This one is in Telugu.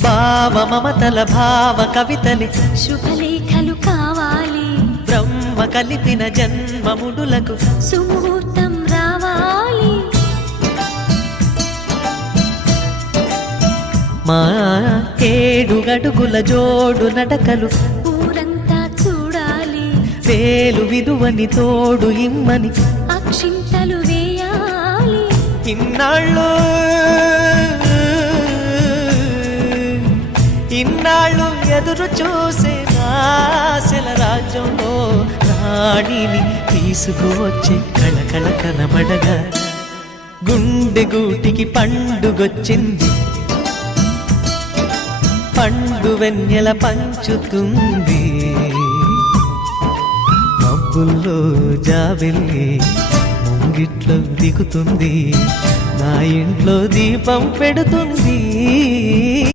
భావ మమతల భావ కవితలి శుభలేఖలు కావాలి, బ్రహ్మ కలిపిన జన్మముడులకు సుముహూర్తం రావాలి. మా 7 అడుగుల జోడు నడకలు ఊరంతా చూడాలి, వేలు విలువని తోడు ఇమ్మని అక్షింతలు వేయాలి. ఇన్నాళ్ళు ఎదురు చూసే ఆశల రాజ్యంలో రాణిని తీసుకువచ్చే కళకళ కనబడగా గుండె గూటికి పండుగొచ్చింది, పండు వెన్నెల పంచుతుంది. మబ్బుల్లో జాబిల్లి ముంగిట్లో దిగుతుంది, నా ఇంట్లో దీపం పెడుతుంది.